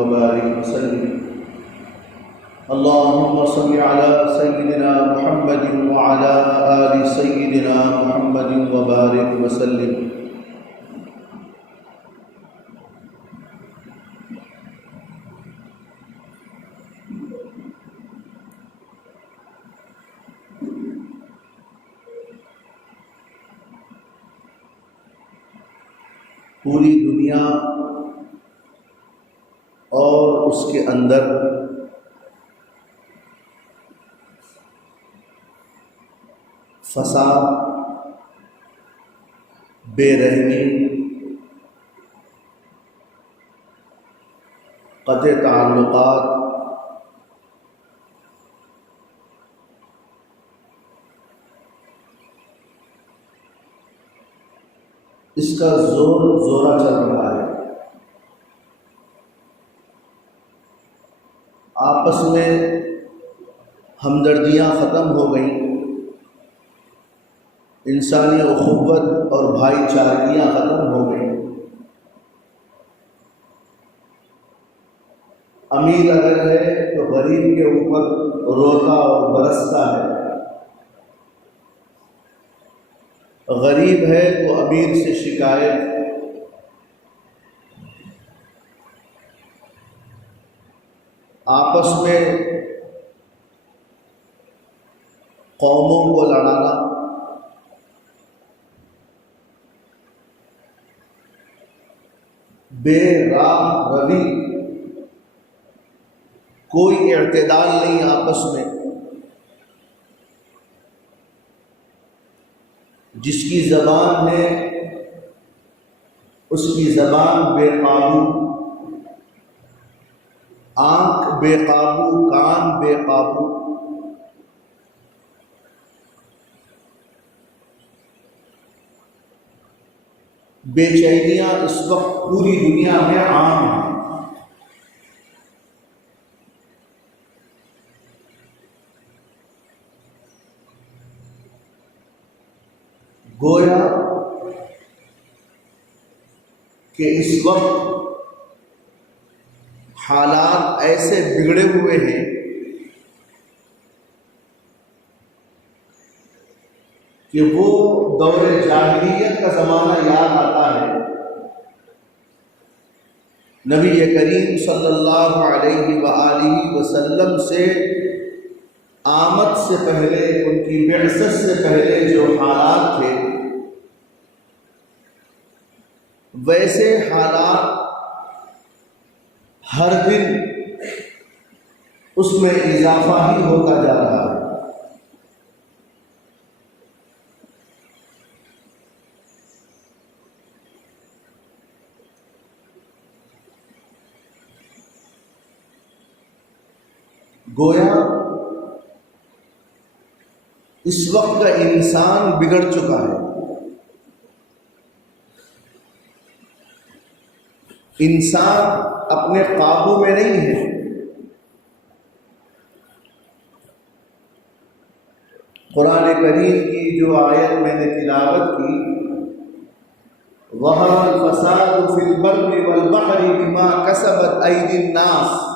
وبارك وسلم اللهم صل على سيدنا محمد وعلى آل سيدنا محمد وبارك وسلم. پوری دنیا اور اس کے اندر فساد، بے رحمی، قطع تعلقات، اس کا زور زورہ چل رہا ہے. آپس میں ہمدردیاں ختم ہو گئیں، انسانی اخوت اور بھائی چارگیاں ختم ہو گئیں. امیر اگر ہے تو غریب کے اوپر روتا اور برستا ہے، غریب ہے تو امیر سے شکایت. آپس میں قوموں کو لڑانا، بے راہ روی، کوئی اعتدال نہیں آپس میں. جس کی زبان ہے اس کی زبان بے قابو، آنکھ بے قابو، کان بے قابو. بے چینیاں اس وقت پوری دنیا میں عام ہیں. گویا کہ اس وقت حالات ایسے بگڑے ہوئے ہیں کہ وہ دور جاہلیت کا زمانہ یاد آتا ہے. نبی کریم صلی اللہ علیہ وآلہ وسلم سے آمد سے پہلے، ان کی بعثت سے پہلے جو حالات تھے، ویسے حالات ہر دن اس میں اضافہ ہی ہوتا جا رہا ہے. گویا اس وقت کا انسان بگڑ چکا ہے. انسان اپنے قابو میں نہیں ہے. قرآن کریم کی جو آیت میں نے تلاوت کی، ظَهَرَ الْفَسَادُ فِي الْبَرِّ وَالْبَحْرِ بِمَا كَسَبَتْ أَيْدِي النَّاسِ،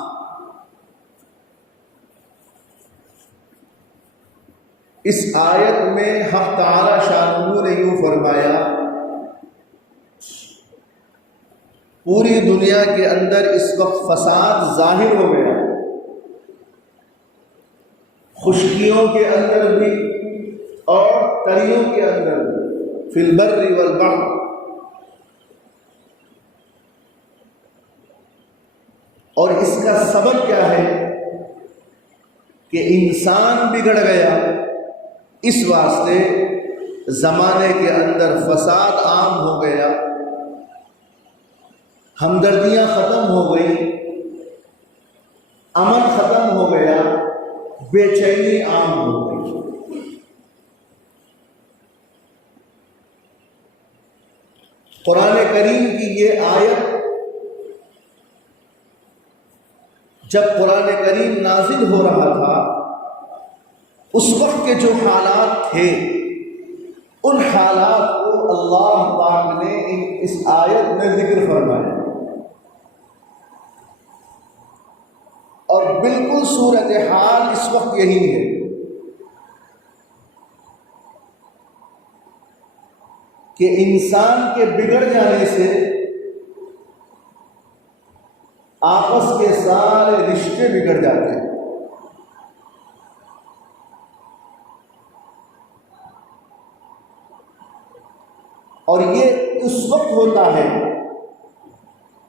اس آیت میں حق تعالی شانہ نے یوں فرمایا، پوری دنیا کے اندر اس وقت فساد ظاہر ہو گیا، خشکیوں کے اندر بھی اور تریوں کے اندر بھی، فی البر والبحر. اور اس کا سبب کیا ہے کہ انسان بگڑ گیا. اس واسطے زمانے کے اندر فساد عام ہو گیا، ہمدردیاں ختم ہو گئی، امن ختم ہو گیا، بے چینی عام ہو گئی. قرآن کریم کی یہ آیت جب قرآن کریم نازل ہو رہا تھا، اس وقت کے جو حالات تھے، ان حالات کو اللہ پاک نے اس آیت میں ذکر فرمایا. اور بالکل صورتحال اس وقت یہی ہے کہ انسان کے بگڑ جانے سے آپس کے سارے رشتے بگڑ جاتے ہیں. اور یہ اس وقت ہوتا ہے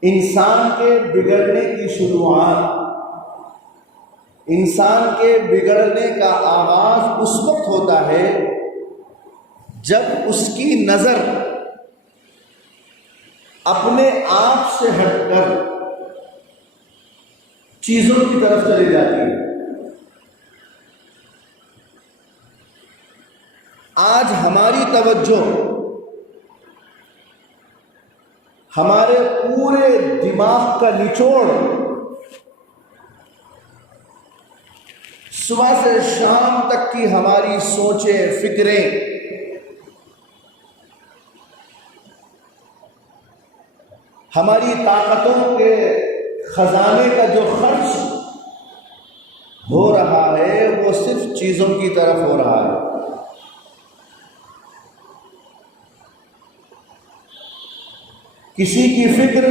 انسان کے بگڑنے کی شروعات، انسان کے بگڑنے کا آغاز اس وقت ہوتا ہے جب اس کی نظر اپنے آپ سے ہٹ کر چیزوں کی طرف چلی جاتی ہے. آج ہماری توجہ ہمارے پورے دماغ کا نچوڑ صبح سے شام تک کی ہماری سوچیں، فکریں، ہماری طاقتوں کے خزانے کا جو خرچ ہو رہا ہے وہ صرف چیزوں کی طرف ہو رہا ہے. کسی کی فکر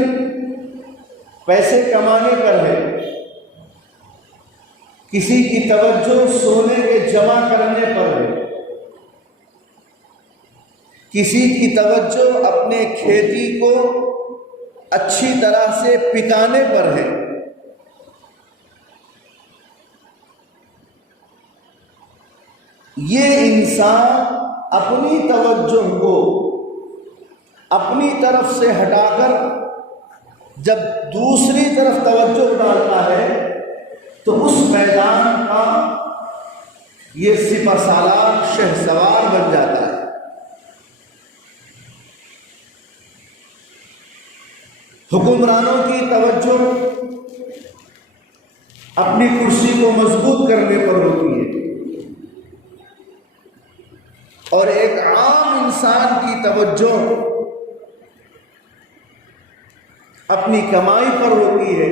پیسے کمانے پر ہے، کسی کی توجہ سونے کے جمع کرنے پر ہے، کسی کی توجہ اپنے کھیتی کو اچھی طرح سے پکانے پر ہے. یہ انسان اپنی توجہ کو اپنی طرف سے ہٹا کر جب دوسری طرف توجہ ڈالتا ہے تو اس میدان کا یہ سپہ سالار شہ سوار بن جاتا ہے. حکمرانوں کی توجہ اپنی کرسی کو مضبوط کرنے پر ہوتی ہے اور ایک عام انسان کی توجہ اپنی کمائی پر ہوتی ہے.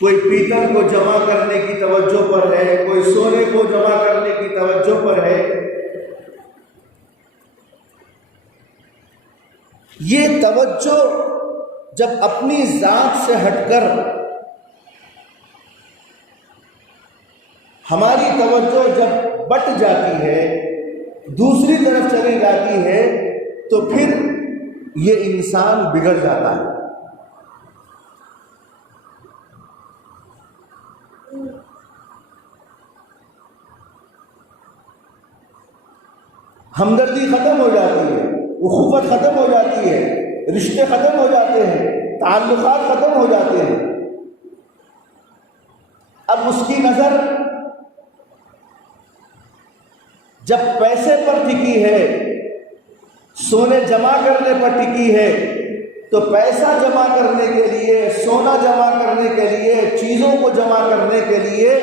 کوئی پیتل کو جمع کرنے کی توجہ پر ہے، کوئی سونے کو جمع کرنے کی توجہ پر ہے. یہ توجہ جب اپنی ذات سے ہٹ کر ہماری توجہ جب بٹ جاتی ہے، دوسری طرف چلی جاتی ہے، تو پھر یہ انسان بگڑ جاتا ہے. ہمدردی ختم ہو جاتی ہے، اخوت ختم ہو جاتی ہے، رشتے ختم ہو جاتے ہیں، تعلقات ختم ہو جاتے ہیں. اب اس کی نظر جب پیسے پر ٹکی ہے، سونے جمع کرنے پر ٹکی ہے، تو پیسہ جمع کرنے کے لیے، سونا جمع کرنے کے لیے، چیزوں کو جمع کرنے کے لیے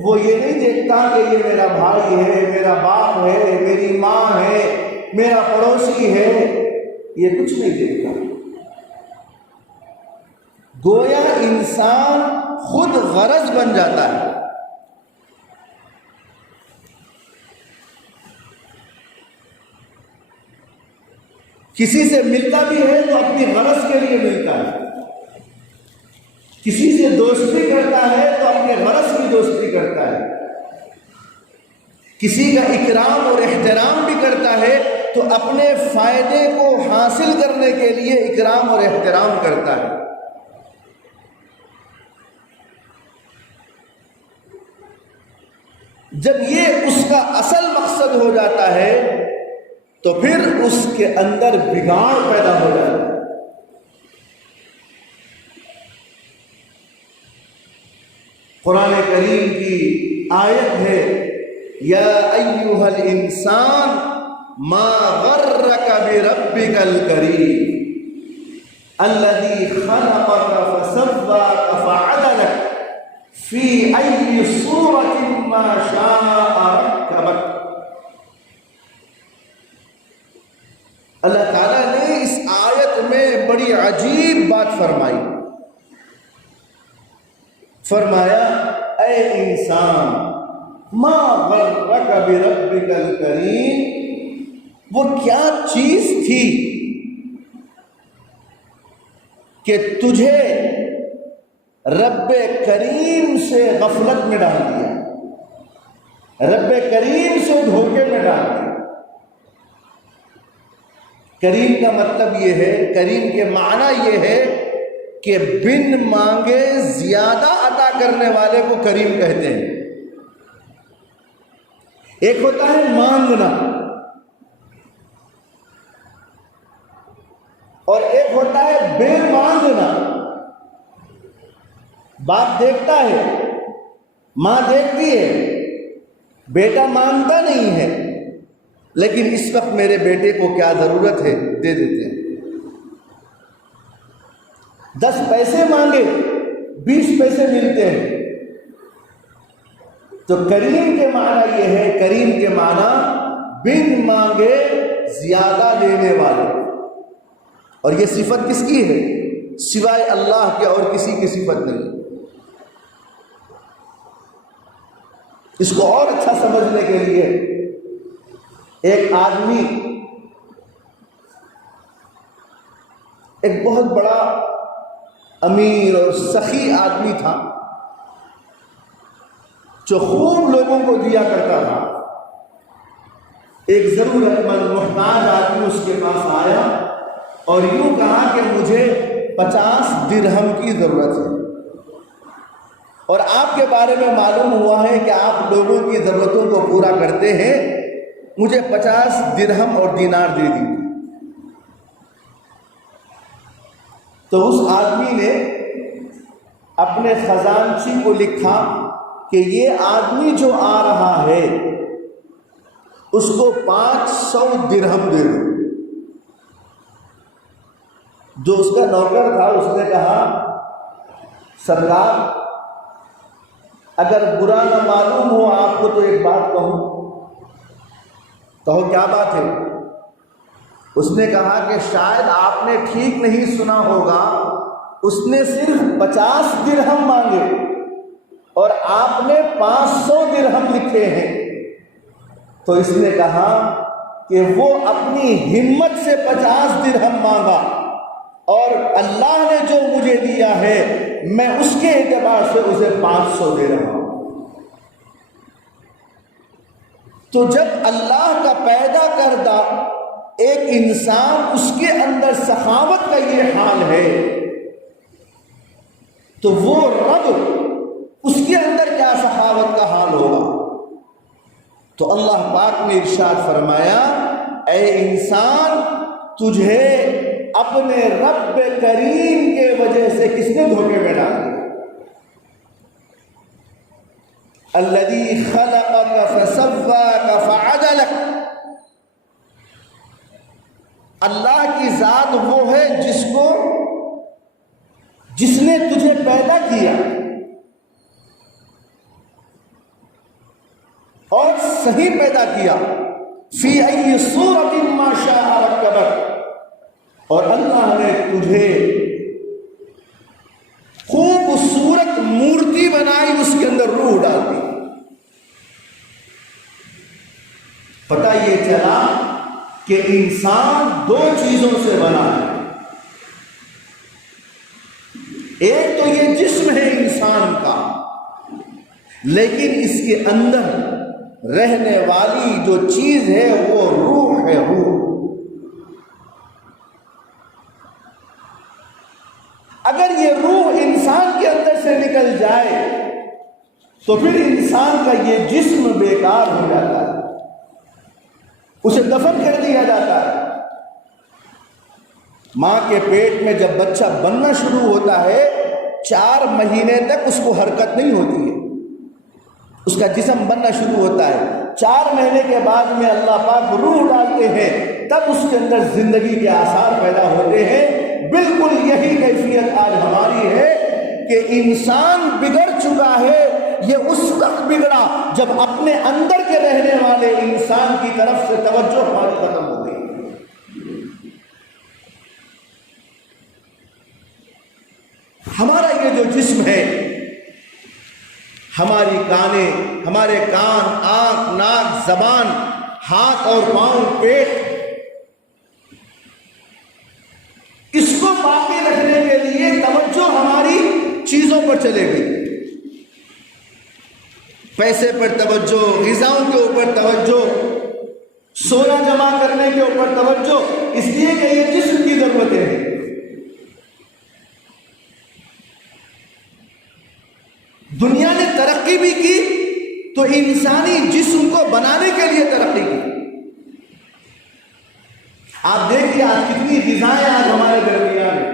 وہ یہ نہیں دیکھتا کہ یہ میرا بھائی ہے، میرا باپ ہے، میری ماں ہے، میرا پڑوسی ہے، یہ کچھ نہیں دیکھتا. گویا انسان خود غرض بن جاتا ہے. کسی سے ملتا بھی ہے تو اپنی غرض کے لیے ملتا ہے، کسی سے دوستی کرتا ہے تو اپنے غرض کی دوستی کرتا ہے، کسی کا اکرام اور احترام بھی کرتا ہے تو اپنے فائدے کو حاصل کرنے کے لیے اکرام اور احترام کرتا ہے. جب یہ اس کا اصل مقصد ہو جاتا ہے تو پھر اس کے اندر بگاڑ پیدا ہو جاتا ہے. قرآن کریم کی آیت ہے، یا ایھا الانسان ما غرک بربک الکریم الذی خلقک فسواک فعدلک فی ای صورۃ ما شاء رکبک. اللہ تعالیٰ نے اس آیت میں بڑی عجیب بات فرمائی. فرمایا اے انسان ما غرک بربک الکریم، وہ کیا چیز تھی کہ تجھے رب کریم سے غفلت میں ڈال دیا، رب کریم سے دھوکے میں ڈال دیا۔ کریم کا مطلب یہ ہے، کریم کے معنی یہ ہے کہ بن مانگے زیادہ عطا کرنے والے کو کریم کہتے ہیں۔ ایک ہوتا ہے مانگنا اور ایک ہوتا ہے بے مانگنا۔ باپ دیکھتا ہے، ماں دیکھتی ہے، بیٹا مانگتا نہیں ہے، لیکن اس وقت میرے بیٹے کو کیا ضرورت ہے دے دیتے ہیں۔ 10 پیسے مانگے 20 پیسے ملتے ہیں۔ تو کریم کے معنی یہ ہے، کریم کے معنی بن مانگے زیادہ دینے والے۔ اور یہ صفت کس کی ہے؟ سوائے اللہ کے اور کسی کی صفت نہیں۔ اس کو اور اچھا سمجھنے کے لیے ایک آدمی، ایک بہت بڑا امیر اور سخی آدمی تھا جو خوب لوگوں کو دیا کرتا تھا۔ ایک ضرورت مند محتاج آدمی اس کے پاس آیا اور یوں کہا کہ مجھے 50 درہم کی ضرورت ہے، اور آپ کے بارے میں معلوم ہوا ہے کہ آپ لوگوں کی ضرورتوں کو پورا کرتے ہیں، مجھے 50 درہم اور دینار دے دیجیے۔ تو اس آدمی نے اپنے خزانچی کو لکھا کہ یہ آدمی جو آ رہا ہے اس کو 500 درہم دے دو۔ جو اس کا نوکر تھا اس نے کہا سرکار اگر برا نہ معلوم ہو آپ کو تو ایک بات کہوں۔ کہو کیا بات ہے؟ اس نے کہا کہ شاید آپ نے ٹھیک نہیں سنا ہوگا، اس نے صرف 50 درہم مانگے اور آپ نے 500 درہم لکھے ہیں۔ تو اس نے کہا کہ وہ اپنی ہمت سے 50 درہم مانگا اور اللہ نے جو مجھے دیا ہے میں اس کے اعتبار سے اسے 500 دے رہا ہوں۔ تو جب اللہ کا پیدا کردہ ایک انسان اس کے اندر سخاوت کا یہ حال ہے تو وہ رب اس کے اندر کیا سخاوت کا حال ہوگا۔ تو اللہ پاک نے ارشاد فرمایا اے انسان تجھے اپنے رب کریم کے وجہ سے کس نے دھوکے میں ڈال دیا؟ الذی خلقک فسواک فعدلک، اللہ کی ذات وہ ہے جس نے تجھے پیدا کیا اور صحیح پیدا کیا، فی ای صورت ما شاء رکبک، اور اللہ نے تجھے خوبصورت مورتی بنائی، اس کے اندر روح ڈال دی۔ پتہ یہ چلا کہ انسان 2 چیزوں سے بنا ہے، ایک تو یہ جسم ہے انسان کا، لیکن اس کے اندر رہنے والی جو چیز ہے وہ روح ہے، روح۔ اگر یہ روح انسان کے اندر سے نکل جائے تو پھر انسان کا یہ جسم بیکار ہو جاتا ہے، اسے دفن کر دیا جاتا ہے۔ ماں کے پیٹ میں جب بچہ بننا شروع ہوتا ہے 4 مہینے تک اس کو حرکت نہیں ہوتی ہے، اس کا جسم بننا شروع ہوتا ہے۔ 4 مہینے کے بعد میں اللہ پاک روح ڈالتے ہیں، تب اس کے اندر زندگی کے آثار پیدا ہوتے ہیں۔ بالکل یہی کیفیت آج ہماری ہے کہ انسان بگڑ چکا ہے، یہ اس وقت بگڑا جب اپنے اندر کے رہنے والے انسان کی طرف سے توجہ ہماری ختم ہو گئی۔ ہمارا یہ جو جسم ہے ہماری کانیں، ہمارے کان، آنکھ، ناک، زبان، ہاتھ اور پاؤں، پیٹ، اس کو باقی رکھنے کے لیے توجہ ہماری چیزوں پر چلے گئی، پیسے پر توجہ، غذاؤں کے اوپر توجہ، سونا جمع کرنے کے اوپر توجہ، اس لیے کہ یہ جسم کی ضرورتیں ہیں۔ دنیا نے ترقی بھی کی تو انسانی جسم کو بنانے کے لیے ترقی کی۔ آپ دیکھیے آج کتنی غذائیں آج ہمارے درمیان ہیں،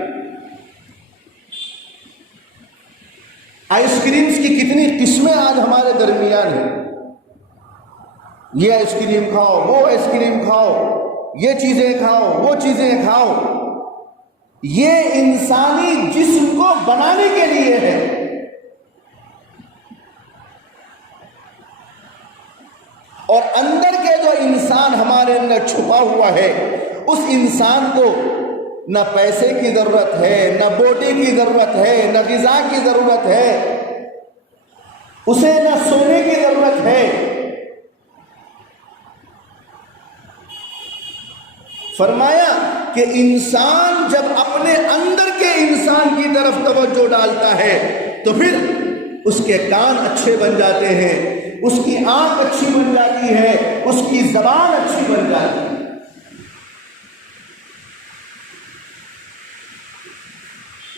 آئس کریمز کی کتنی قسمیں آج ہمارے درمیان ہیں، یہ آئس کریم کھاؤ، وہ آئس کریم کھاؤ، یہ چیزیں کھاؤ، وہ چیزیں کھاؤ، یہ انسانی جسم کو بنانے کے لیے ہے۔ اور اندر کے جو انسان ہمارے اندر چھپا ہوا ہے، اس انسان کو نہ پیسے کی ضرورت ہے، نہ بوٹی کی ضرورت ہے، نہ غذا کی ضرورت ہے، اسے نہ سونے کی ضرورت ہے۔ فرمایا کہ انسان جب اپنے اندر کے انسان کی طرف توجہ ڈالتا ہے تو پھر اس کے کان اچھے بن جاتے ہیں، اس کی آنکھ اچھی بن جاتی ہے، اس کی زبان اچھی بن جاتی ہے۔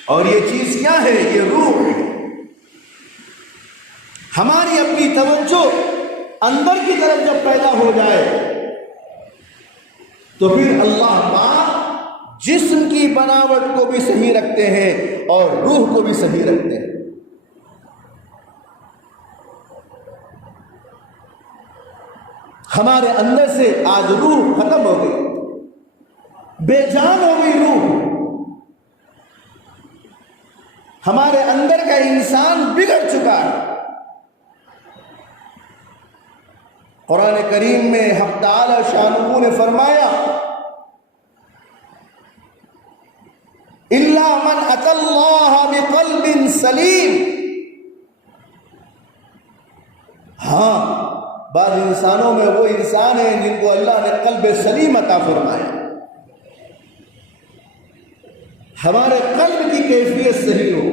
اور یہ چیز کیا ہے؟ یہ روح ہے۔ ہماری اپنی توجہ اندر کی طرف جب پیدا ہو جائے تو پھر اللہ پاک جسم کی بناوٹ کو بھی صحیح رکھتے ہیں اور روح کو بھی صحیح رکھتے ہیں۔ ہمارے اندر سے آج روح ختم ہو گئی، بے جان ہو گئی روح، ہمارے اندر کا انسان بگڑ چکا ہے۔ قرآن کریم میں حق تعالی شانہ نے فرمایا الا من اتى الله بقلب سلیم۔ ہاں، بعض انسانوں میں وہ انسان ہیں جن کو اللہ نے قلب سلیم عطا فرمایا، ہمارے قلب کی کیفیت صحیح ہو،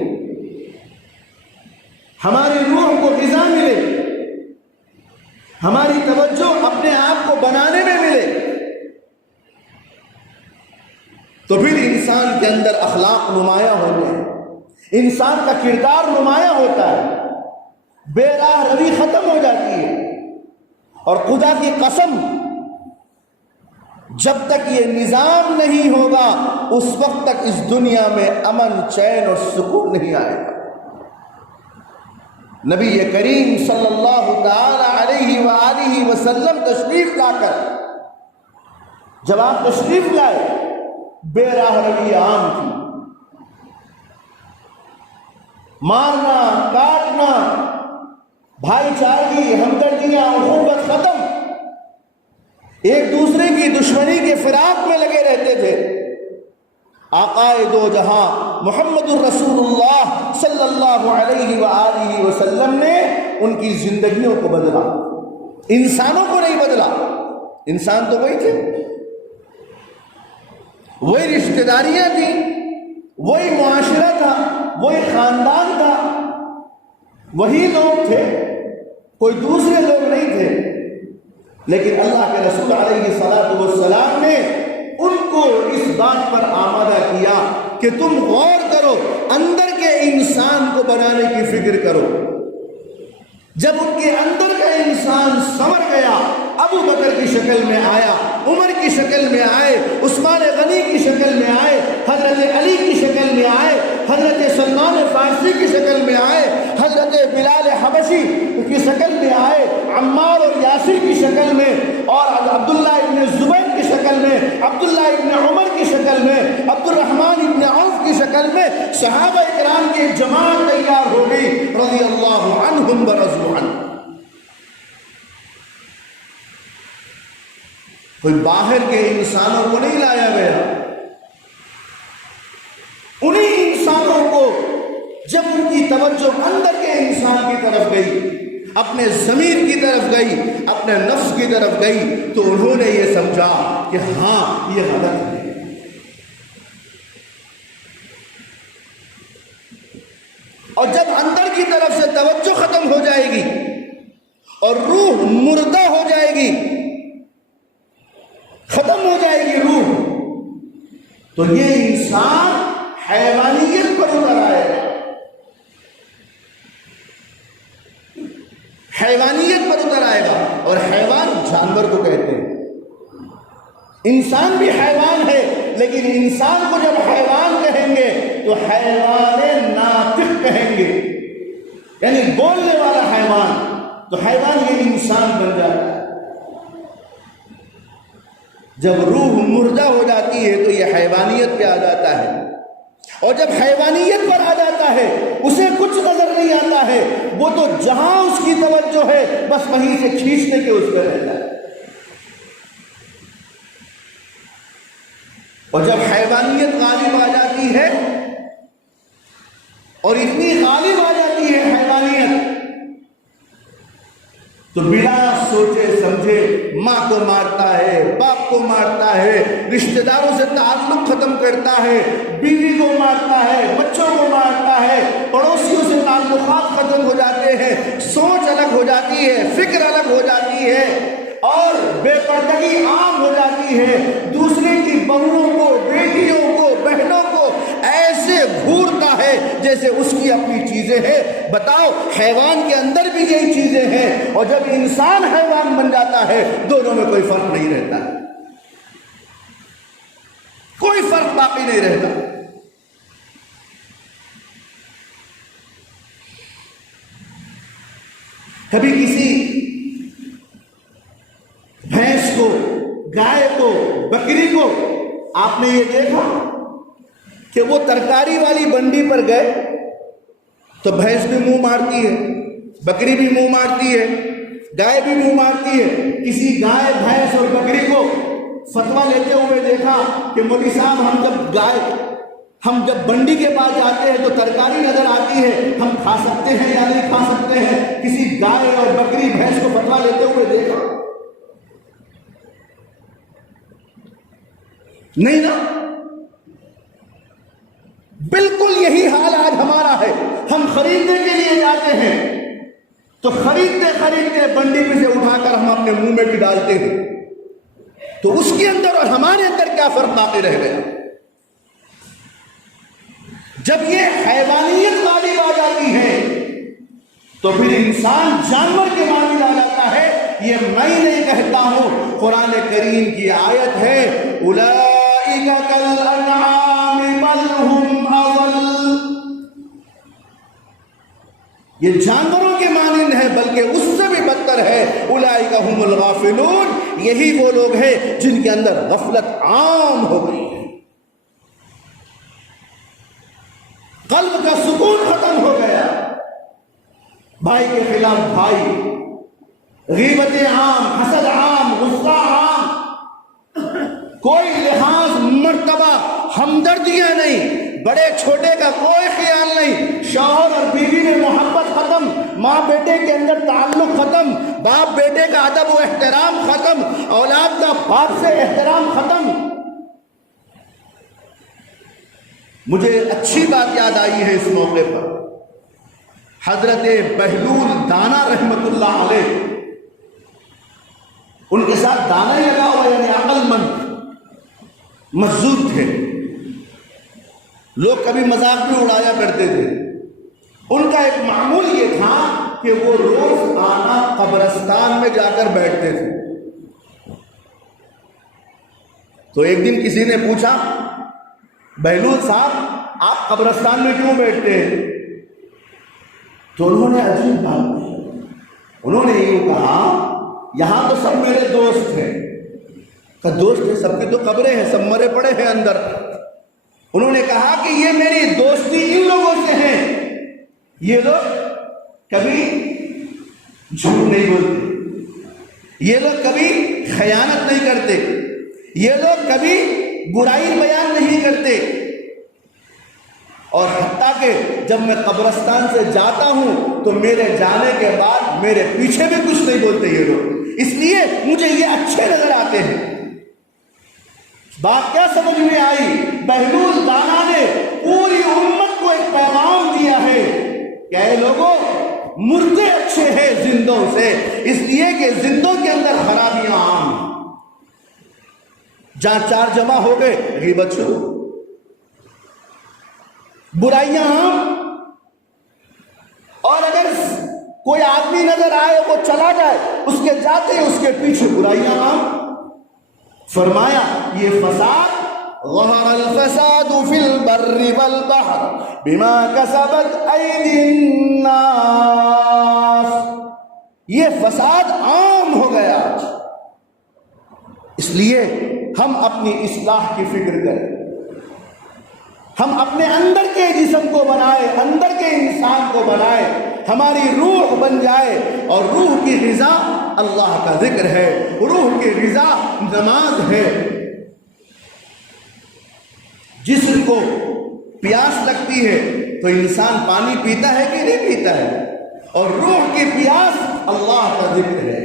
ہماری روح کو غذا ملے، ہماری توجہ اپنے آپ کو بنانے میں ملے، تو پھر انسان کے اندر اخلاق نمایاں ہوتے ہیں، انسان کا کردار نمایاں ہوتا ہے، بے راہ روی ختم ہو جاتی ہے۔ اور خدا کی قسم، جب تک یہ نظام نہیں ہوگا اس وقت تک اس دنیا میں امن، چین اور سکون نہیں آئے گا۔ نبی کریم صلی اللہ تعالی علیہ وآلہ وسلم تشریف لا کر جب آپ تشریف لائے، بے راہ روی عام تھی، مارنا، کاٹنا، بھائی چارگی، ہمدردیاں، اخوت ختم، ایک دوسرے کی دشمنی کے فراق میں لگے رہتے تھے۔ آقائے دو جہاں محمد الرسول اللہ صلی اللہ علیہ وآلہ وسلم نے ان کی زندگیوں کو بدلا، انسانوں کو نہیں بدلا۔ انسان تو وہی تھے، وہی رشتہ داریاں تھیں، وہی معاشرہ تھا، وہی خاندان تھا، وہی لوگ تھے، کوئی دوسرے لوگ نہیں تھے۔ لیکن اللہ کے رسول علیہ الصلوۃ والسلام نے ان کو اس بات پر آمادہ کیا کہ تم غور کرو، اندر کے انسان کو بنانے کی فکر کرو۔ جب ان کے اندر کا انسان سنور گیا، ابو بکر کی شکل میں آیا، عمر کی شکل میں آئے، عثمان غنی کی شکل میں آئے، حضرت علی کی شکل میں آئے، حضرت سلمان فارسی کی شکل میں آئے، حضرت بلال حبشی کی شکل میں آئے، عمار اور یاسر کی شکل میں، اور عبداللہ ابن زبیر کی شکل میں، عبداللہ ابن عمر کی شکل میں، عبد الرحمن ابن عوف کی شکل میں صحابہ اکرام کی ایک جماعت تیار ہو گئی، رضی اللہ عنہم ورضوا عنہ۔ کوئی باہر کے انسانوں کو نہیں لایا گیا، انہی انسانوں کو جب ان کی توجہ اندر کے انسان کی طرف گئی، اپنے ضمیر کی طرف گئی، اپنے نفس کی طرف گئی، تو انہوں نے یہ سمجھا کہ ہاں یہ غلط ہے۔ اور جب اندر کی طرف سے توجہ ختم ہو جائے گی اور روح مردہ ہو جائے گی، ختم ہو جائے گی روح، تو یہ انسان حیوانیت پر اتر آئے گا، حیوانیت پر اتر آئے گا۔ اور حیوان جانور کو کہتے ہیں، انسان بھی حیوان ہے، لیکن انسان کو جب حیوان کہیں گے تو حیوان ناطق کہیں گے، یعنی بولنے والا حیوان۔ تو حیوان یہ انسان بن جاتا ہے۔ جب روح مردہ ہو جاتی ہے تو یہ حیوانیت پہ آ جاتا ہے، اور جب حیوانیت پر آ جاتا ہے اسے کچھ نظر نہیں آتا ہے، وہ تو جہاں اس کی توجہ ہے بس وہیں سے کھینچنے کے اس پہ رہتا ہے۔ اور جب حیوانیت غالب آ جاتی ہے، اور اتنی غالب آ جاتی ہے حیوانیت، تو بلا سوچے سمجھے ماں کو مارتا ہے، باپ کو مارتا ہے، رشتہ داروں سے تعلق ختم کرتا ہے، بیوی کو مارتا ہے، بچوں کو مارتا ہے، پڑوسیوں سے تعلقات ختم ہو جاتے ہیں، سوچ الگ ہو جاتی ہے، فکر الگ ہو جاتی ہے، اور بے پردگی عام ہو جاتی ہے۔ دوسرے کی بہوؤں کو، بیٹیوں کو، بہنوں کو ایسے گھورتا ہے جیسے اس کی اپنی چیزیں ہیں۔ بتاؤ، حیوان کے اندر بھی یہی چیزیں ہیں، اور جب انسان حیوان بن جاتا ہے دونوں میں کوئی فرق نہیں رہتا، کوئی فرق باقی نہیں رہتا۔ کبھی کسی بھینس کو، گائے کو، بکری کو آپ نے یہ دیکھا کہ وہ ترکاری والی بنڈی پر گئے تو بھینس بھی منہ مارتی ہے، بکری بھی منہ مارتی ہے، گائے بھی منہ مارتی ہے۔ کسی گائے، بھینس اور بکری کو فتویٰ لیتے ہوئے دیکھا کہ مولوی صاحب ہم جب بنڈی کے پاس جاتے ہیں تو ترکاری نظر آتی ہے، ہم کھا سکتے ہیں یا نہیں کھا سکتے ہیں؟ کسی گائے اور بکری، بھینس کو فتویٰ لیتے ہوئے دیکھا؟ نہیں نا؟ بالکل یہی حال آج ہمارا ہے۔ ہم خریدنے کے لیے جاتے ہیں تو خریدتے بنڈی میں سے اٹھا کر ہم اپنے منہ میں بھی ڈالتے ہیں، تو اس کے اندر اور ہمارے اندر کیا فرق باقی رہ گیا؟ جب یہ حیوانیت غالب آ جاتی ہے تو پھر انسان جانور کے مانند آ جاتا ہے۔ یہ میں نہیں کہتا ہوں، قرآن کریم کی آیت ہے، اولئک کالانعام بل ہم اضل۔ یہ جانوروں کے مانند ہے بلکہ اس سے بھی بدتر ہے، اولئک هم الغافلون۔ یہی وہ لوگ ہیں جن کے اندر غفلت عام ہو گئی ہے، قلب کا سکون ختم ہو گیا، بھائی کے خلاف بھائی، غیبت عام، حسد عام، غصہ عام، کوئی لحاظ، مرتبہ، ہمدردیاں نہیں، بڑے چھوٹے کا کوئی خیال نہیں، شوہر اور بیوی میں محبت ختم، ماں بیٹے کے اندر تعلق ختم، باپ بیٹے کا ادب و احترام ختم، اولاد کا باپ سے احترام ختم۔ مجھے اچھی بات یاد آئی ہے اس موقع پر، حضرت بہلول دانا رحمت اللہ علیہ، ان کے ساتھ دانا ہی لگا ہوا، یعنی عقل مند مزدور تھے، لوگ کبھی مذاق میں اڑایا کرتے تھے۔ ان کا ایک معمول یہ تھا کہ وہ روز آنا قبرستان میں جا کر بیٹھتے تھے۔ تو ایک دن کسی نے پوچھا، بہلول صاحب آپ قبرستان میں کیوں بیٹھتے ہیں؟ تو انہوں نے عجیب بات کی، انہوں نے یوں کہا، یہاں تو سب میرے دوست ہیں۔ کہ دوست ہیں، سب کی تو قبریں ہیں، سب مرے پڑے ہیں اندر۔ انہوں نے کہا کہ یہ میری دوستی ان لوگوں سے ہے، یہ لوگ کبھی جھوٹ نہیں بولتے، یہ لوگ کبھی خیانت نہیں کرتے، یہ لوگ کبھی برائی بیان نہیں کرتے، اور حتیٰ کہ جب میں قبرستان سے جاتا ہوں تو میرے جانے کے بعد میرے پیچھے بھی کچھ نہیں بولتے یہ لوگ، اس لیے مجھے یہ اچھے نظر آتے ہیں۔ بات کیا سمجھ میں آئی؟ بہلول دانا نے پوری امت کو ایک پیغام دیا ہے کہ اے لوگوں، مردے اچھے ہیں زندوں سے، اس لیے کہ زندوں کے اندر خرابیاں عام ہیں۔ جہاں چار جمع ہو گئے غیبت شروع، برائیاں عام، اور اگر کوئی آدمی نظر آئے وہ چلا جائے، اس کے جاتے اس کے پیچھے برائیاں عام۔ فرمایا یہ فساد، ظہر الفساد فی البر والبحر بما کسبت ایدی الناس، یہ فساد عام ہو گیا آج، اس لیے ہم اپنی اصلاح کی فکر کریں، ہم اپنے اندر کے جسم کو بنائے، اندر کے انسان کو بنائے، ہماری روح بن جائے، اور روح کی غذا اللہ کا ذکر ہے، روح کی غذا نماز ہے۔ جسم کو پیاس لگتی ہے تو انسان پانی پیتا ہے کہ نہیں پیتا ہے، اور روح کی پیاس اللہ کا ذکر ہے۔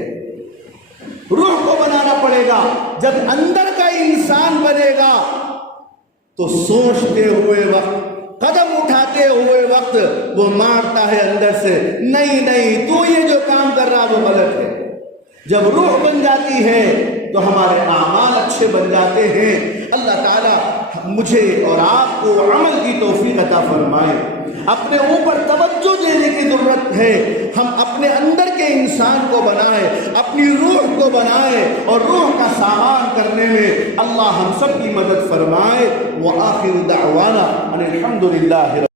روح کو بنانا پڑے گا، جب اندر کا انسان بنے گا تو سوچتے ہوئے وقت، قدم اٹھاتے ہوئے وقت وہ مارتا ہے اندر سے، نہیں تو یہ جو کام کر رہا وہ غلط ہے۔ جب روح بن جاتی ہے تو ہمارے اعمال اچھے بن جاتے ہیں۔ اللہ تعالیٰ مجھے اور آپ کو عمل کی توفیق عطا فرمائے۔ اپنے اوپر توجہ دینے کی ضرورت ہے، ہم اپنے اندر کے انسان کو بنائیں، اپنی روح کو بنائیں، اور روح کا سامان کرنے میں اللہ ہم سب کی مدد فرمائے۔ وآخر دعوانا ان الحمد للہ۔